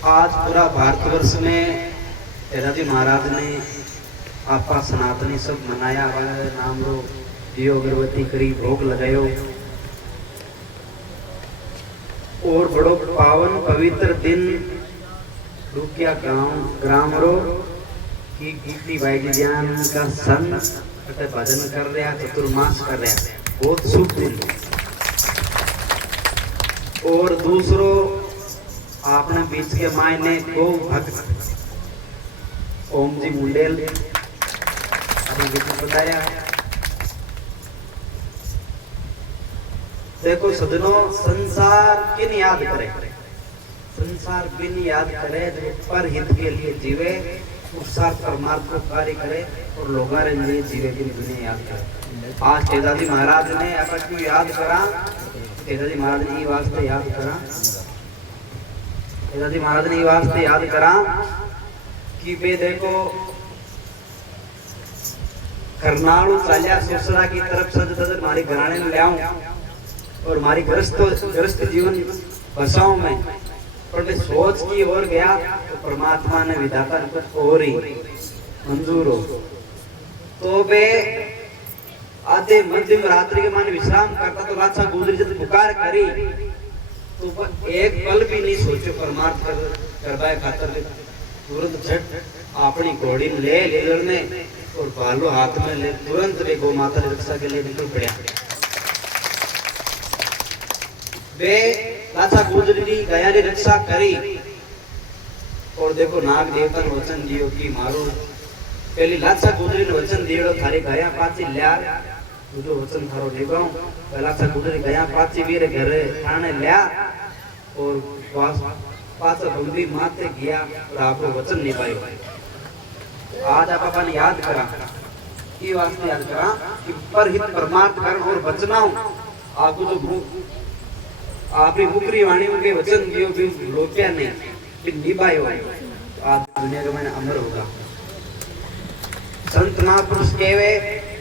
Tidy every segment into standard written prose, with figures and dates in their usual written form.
आज पूरा भारतवर्ष में दादाजी महाराज ने आपा सनातनी सब मनाया हुआ है। नाम रो दियो अगरबत्ती करी भोग लगायो और बड़ो पावन पवित्र दिन रुकिया ग्राम रो की गीती भाई ज्ञान का सन भजन कर रहा चतुर्मास कर रहा बहुत शुभ दिन। और दूसरो आपने बीच के मायने गो भक्त ओम जी मुंडेल बताया। देखो सजनों, संसार किन याद करे, संसार बिन याद करे जो पर हित के लिए जीवे, पुरुषार्थ परमार्थ को कार्य करे और लोगों रे लिए जीवे बिन दुनिया याद करे। आज तेजाजी महाराज ने आपस को याद करा, तेजाजी महाराज ने वास्ते याद करा, तेजाजी महाराज ने वास्ते याद करा कि बे देखो करनालू चालिया सुसरा की तरफ सज तज मारी घराने में लाऊं और मारी ग्रस्त जीवन बसाऊं मैं, पर मैं सोच की ओर गया तो परमात्मा ने विधाता ने कुछ और ही मंजूर हो। तो बे आधे मध्यम रात्रि के माने विश्राम करता तो रात सा गुजरी जब पुकार करी तो पर एक पल भी नहीं सोचो परमार्थ करवाए खातर तुरंत झट अपनी घोड़ी ले लेकर ने और भालू हाथ में ले तुरंत वे गौ माता की रक्षा के लिए निकल पड़ा। वे लाचा गुजरी गया ने रक्षा करी और देखो नाग देवता ने वचन दियो कि मारो पहली लाचा गुजरी ने वचन दियो थारी गया पाची ल्यार जो वचन थारो लेगाऊं। लाचा गुजरी गया पाची वीर घरे थाने ल्या और पाचा बंदी माते गया और आपको वचन निभायो। आज आप अपन याद करा ये वास्ते याद करा कि परहित परमार्थ करण और बचनाओ आपको जो आपरी मुकरी वाणी के वचन दियो भी लोटिया नहीं कि निभायो आज दुनिया के मैंने अमर होगा। संत महापुरुष कहवे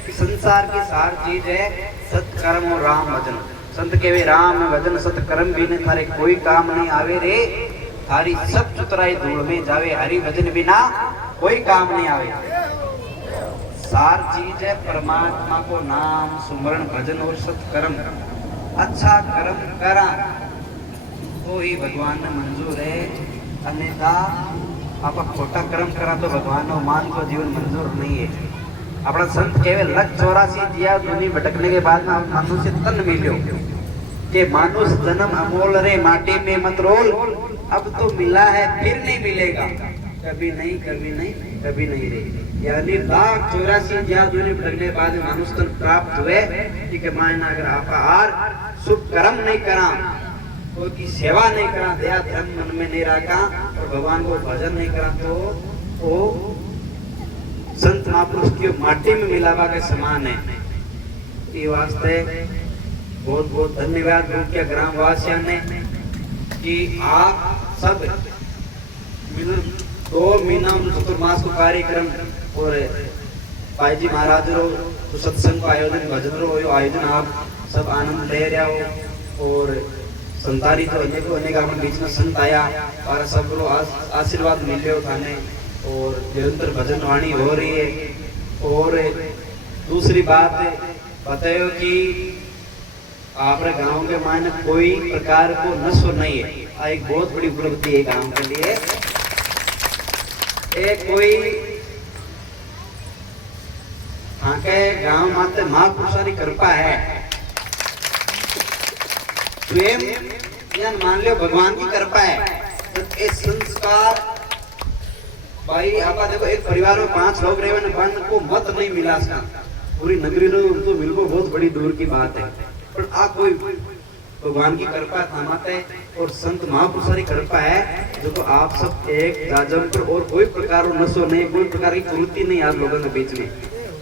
कि संसार की सार चीज है सत्कर्म और राम भजन। संत कहवे राम भजन सत्कर्म बिना थारे कोई काम नहीं आवे रे, थारी सब चतुराई धूल में जावे, हरि भजन बिना कोई काम नहीं आवे। सार चीज है परमात्मा को नाम सुमरण भजन और सत्कर्म। अच्छा कर्म करा तो ही भगवान ने मंजूर है, अन्यथा आप खोटा कर्म करा तो भगवान ने मान को जीवन मंजूर नहीं है। अपना संत केवल 184 दिया दुनिया भटकने के बाद में मनुष्य तन मिलो के मानुष जन्म अमोल रे माटी में मत रोल, अब तो मिला है फिर नहीं मिलेगा, कभी नहीं कभी नहीं कभी नहीं रे। यानी 184 दिया दुनिया भटकने के बाद मनुष्य तन प्राप्त हुए कि मायना अगर आप आर शुभ कर्म नहीं करा, कोई की सेवा नहीं करा, दया धर्म मन में नहीं रखा और भगवान को भजन नहीं करा तो वो संत महापुरुष की माटी में मिलावा के समान है। ये वास्ते बहुत बहुत धन्यवाद रुकिया ग्राम वासियों ने कि आप सब 2 महीना चतुर्मास को कार्यक्रम और भाई जी महाराज रो तो सत्संग का आयोजन भजन रो आयोजन आप सब आनंद ले रहे हो और संतारी तो अनेक अपने बीच में संत आया और सब रो आशीर्वाद मिल रहे हो थाने और निरंतर भजन वाणी हो रही है। और दूसरी बात बतायो कि आपने गांव के मायने कोई प्रकार को नशो नहीं है, एक बहुत बड़ी उपलब्धि है गांव के लिए। एक कोई हाँ के गांव माते महापुरुषारी कृपा है, स्वयं या मान लो भगवान की कृपा है। तो ये संस्कार भाई आप देखो एक परिवार में 5 लोग रहे हैं, बंद को मत नहीं मिला सा पूरी नगरी लो उनको मिलको बहुत बड़ी दूर की बात है, पर आप कोई भगवान की कृपा थमाते और संत महापुरुषारी कृपा है जो तो आप सब एक जाजम पर और कोई प्रकार नशो नहीं, कोई प्रकार की कुरीति नहीं आप लोगों के बीच में,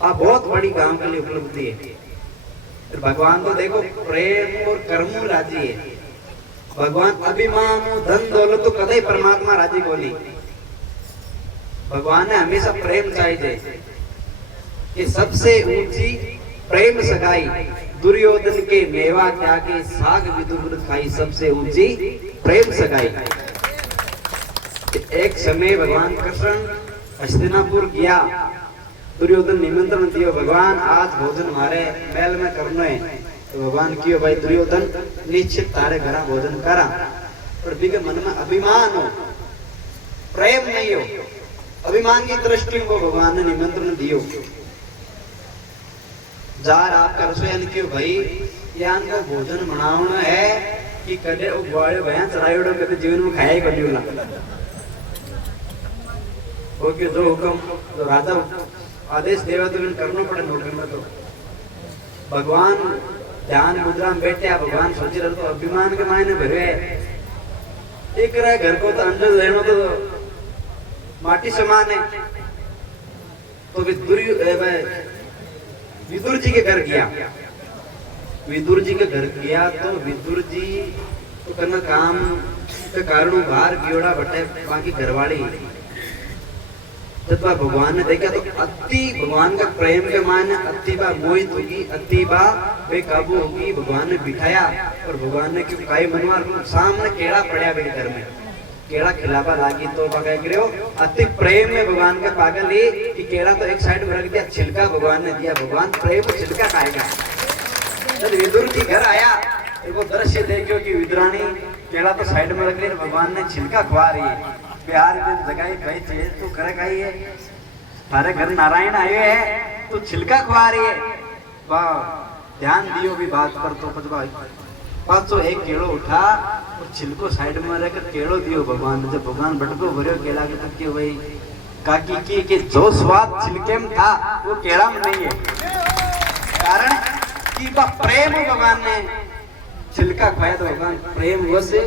आप बहुत बड़ी गांव के लिए उपलब्धि है। भगवान को देखो प्रेम और कर्म राजी है। भगवान अभिमान धन दौलत तो कदे परमात्मा राजी बोली, भगवान ने हमेशा प्रेम चाहिए कि सबसे ऊंची प्रेम सगाई दुर्योधन के मेवा त्यागे साग विदुर खाई, सबसे ऊंची प्रेम सगाई। एक समय भगवान कृष्ण हस्तिनापुर गया, दुर्योधन निमंत्रण दियो, भगवान आज भोजन मारे महल में करनो है। तो भगवान कियो भाई दुर्योधन निश्चित तारे घरा भोजन करा, पर बिके मन में अभिमान हो, प्रेम नहीं हो, अभिमान की दृष्टि को भगवान ने निमंत्रण दियो। जार आपका रसोईया ने क्यों भाई यान को भोजन बनाना है कि कदे उबाले भैंस चरायोड़ो कदे जीवन में खाए कदियो ना। वो के जो हुक्म तो राजा आदेश देवा तो करना पड़े नौकर में। तो भगवान ध्यान मुद्रा में बैठे, भगवान सोच रहे तो अभिमान के मायने भरे एक रहा घर को तो अंदर लेना तो माटी समान है। तो विदुर जी के घर गया, विदुर जी के घर गया तो विदुर जी तो करना काम के कारण बाहर गियोड़ा बटे बाकी घरवाली। जब भगवान ने देखा तो अति भगवान का प्रेम के मायने अति बार मोहित होगी, अति बार बेकाबू होगी। भगवान ने बिठाया और भगवान ने क्यों काई मनवा सामने केड़ा पड़ा मेरे घर में, केड़ा खिलावा लागी तो कह रहे हो अति प्रेम में भगवान का पागल ही कि केड़ा तो एक साइड में रख दिया, छिलका भगवान ने दिया। भगवान प्रेम में छिलका खाएगा। जब विदुर जी घर आया वो दृश्य देखो कि विदुरानी केड़ा तो साइड में रख लिया, भगवान ने छिलका खवा रही है। प्यार में जगाई भाई चीज तू करे खाई है, तारे घर नारायण आए है तो छिलका खवा रही है। वाह ध्यान दियो भी बात पर। तो भाई 501 केड़ो उठा और छिलको साइड में रखकर केड़ो दियो भगवान ने। जब भगवान भटको भरियो केला के तक के भाई काकी की जो स्वाद छिलके में था वो केड़ा में नहीं है, कारण कि प्रेम भगवान ने छिलका खाया। तो भगवान प्रेम वो से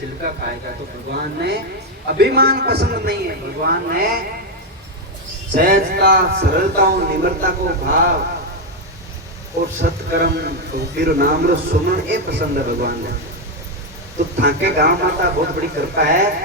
छिलका खाएगा। तो भगवान ने अभिमान पसंद नहीं है, भगवान ने सहजता सरलता और निम्रता को भाव और सत्कर्म फिर नाम रो सुमन ये पसंद है भगवान ने। तो थाके गांव माता बहुत बड़ी कृपा है।